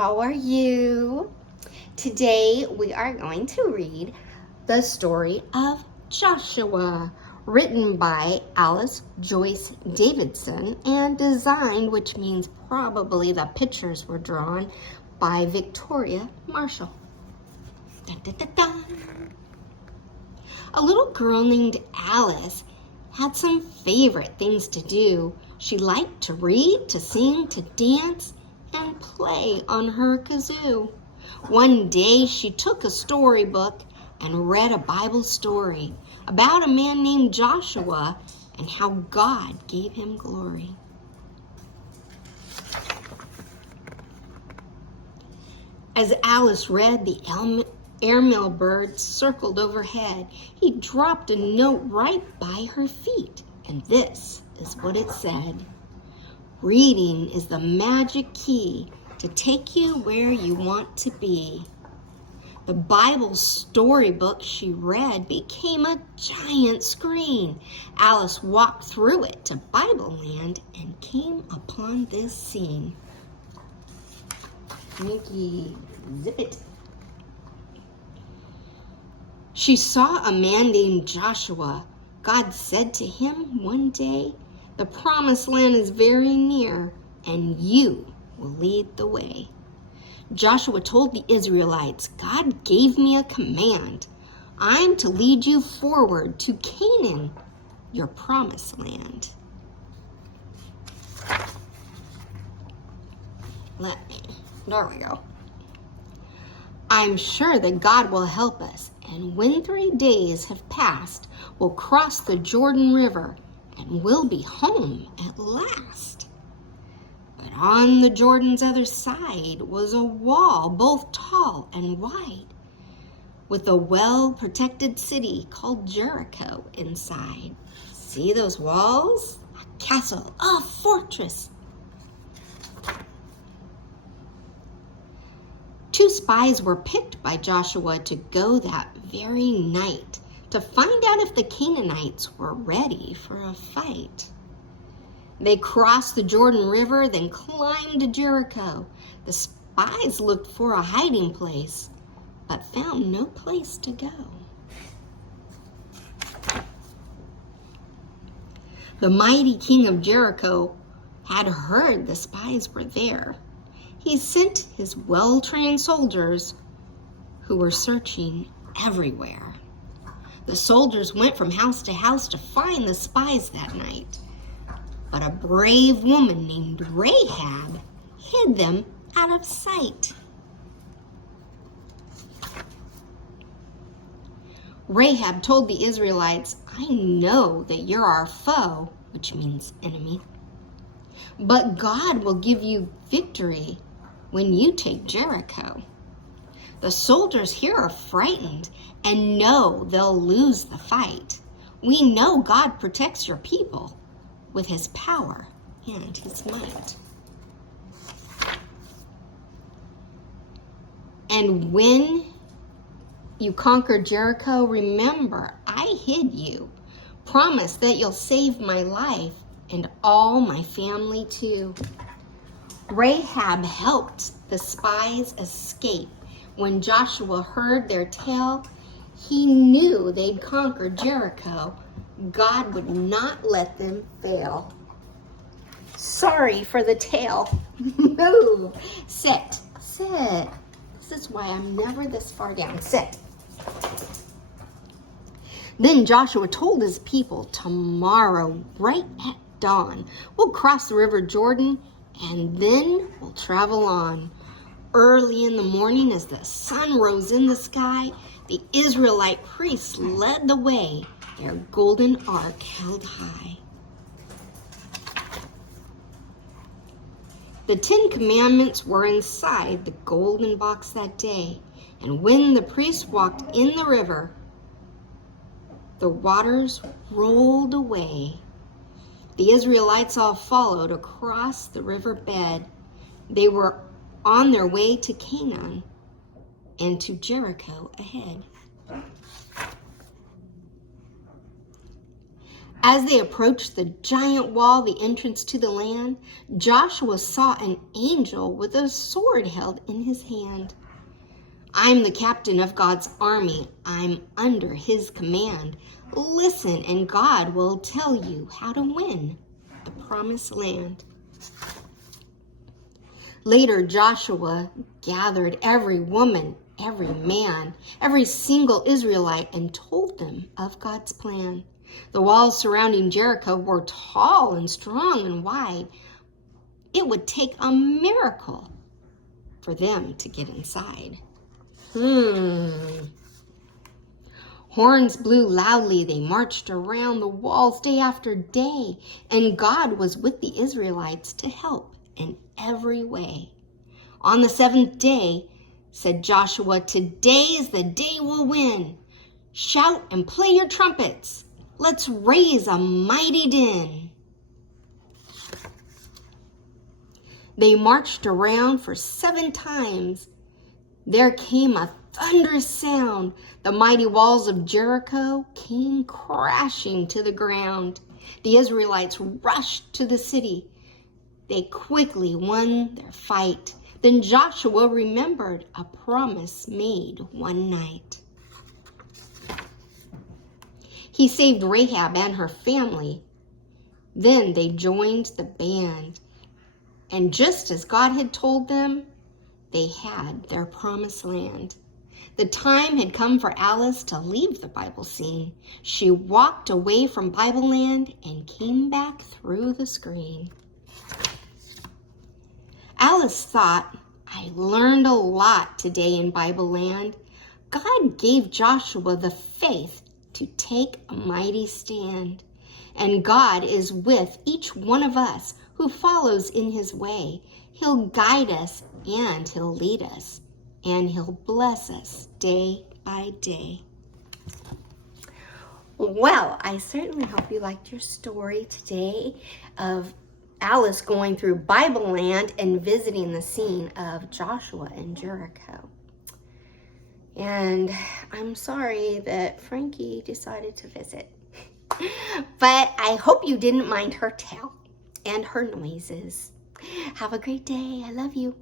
how are you? Today we are going to read the story of Joshua, written by Alice Joyce Davidson and designed, which means probably the pictures were drawn, by Victoria Marshall. Dun, dun, dun, dun. A little girl named Alice had some favorite things to do. She liked to read, to sing, to dance, and play on her kazoo. One day she took a storybook and read a Bible story about a man named Joshua and how God gave him glory. As Alice read, the airmail bird circled overhead. He dropped a note right by her feet, and this is what it said. Reading is the magic key to take you where you want to be. The Bible storybook she read became a giant screen. Alice walked through it to Bibleland and came upon this scene. Mickey, zip it. She saw a man named Joshua. God said to him one day, "The promised land is very near, and you will lead the way." Joshua told the Israelites, "God gave me a command. I'm to lead you forward to Canaan, your promised land." There we go. I'm sure that God will help us, and when 3 days have passed, we'll cross the Jordan River and we'll be home at last. But on the Jordan's other side was a wall, both tall and wide, with a well-protected city called Jericho inside. See those walls? A castle, a fortress. 2 spies were picked by Joshua to go that very night to find out if the Canaanites were ready for a fight. They crossed the Jordan River, then climbed to Jericho. The spies looked for a hiding place, but found no place to go. The mighty king of Jericho had heard the spies were there. He sent his well-trained soldiers who were searching everywhere. The soldiers went from house to house to find the spies that night. But a brave woman named Rahab hid them out of sight. Rahab told the Israelites, "I know that you're our foe," which means enemy, "but God will give you victory when you take Jericho. The soldiers here are frightened and know they'll lose the fight. We know God protects your people with his power and his might. And when you conquer Jericho, remember, I hid you. Promise that you'll save my life and all my family too." Rahab helped the spies escape. When Joshua heard their tale, he knew they'd conquered Jericho. God would not let them fail. Sorry for the tale. Move. Sit. This is why I'm never this far down. Sit. Then Joshua told his people, "Tomorrow, right at dawn, we'll cross the river Jordan, and then we'll travel on." Early in the morning, as the sun rose in the sky, the Israelite priests led the way, their golden ark held high. The 10 Commandments were inside the golden box that day, and when the priests walked in the river, the waters rolled away. The Israelites all followed across the riverbed. They were on their way to Canaan and to Jericho ahead. As they approached the giant wall, the entrance to the land, Joshua saw an angel with a sword held in his hand. I'm the captain of God's army. I'm under his command. Listen, and God will tell you how to win the promised land. Later, Joshua gathered every woman, every man, every single Israelite, and told them of God's plan. The walls surrounding Jericho were tall and strong and wide. It would take a miracle for them to get inside. Horns blew loudly. They marched around the walls day after day, and God was with the Israelites to help in every way. On the seventh day, said Joshua, today is the day we'll win. Shout and play your trumpets. Let's raise a mighty din. They marched around for 7 times. There came a thunderous sound. The mighty walls of Jericho came crashing to the ground. The Israelites rushed to the city. They quickly won their fight. Then Joshua remembered a promise made one night. He saved Rahab and her family. Then they joined the band. And just as God had told them, they had their promised land. The time had come for Alice to leave the Bible scene. She walked away from Bibleland and came back through the screen. Alice thought, I learned a lot today in Bibleland. God gave Joshua the faith to take a mighty stand. And God is with each one of us who follows in his way. He'll guide us and he'll lead us. And he'll bless us day by day. Well, I certainly hope you liked your story today of Alice going through Bibleland and visiting the scene of Joshua and Jericho. And I'm sorry that Frankie decided to visit. But I hope you didn't mind her tail and her noises. Have a great day. I love you.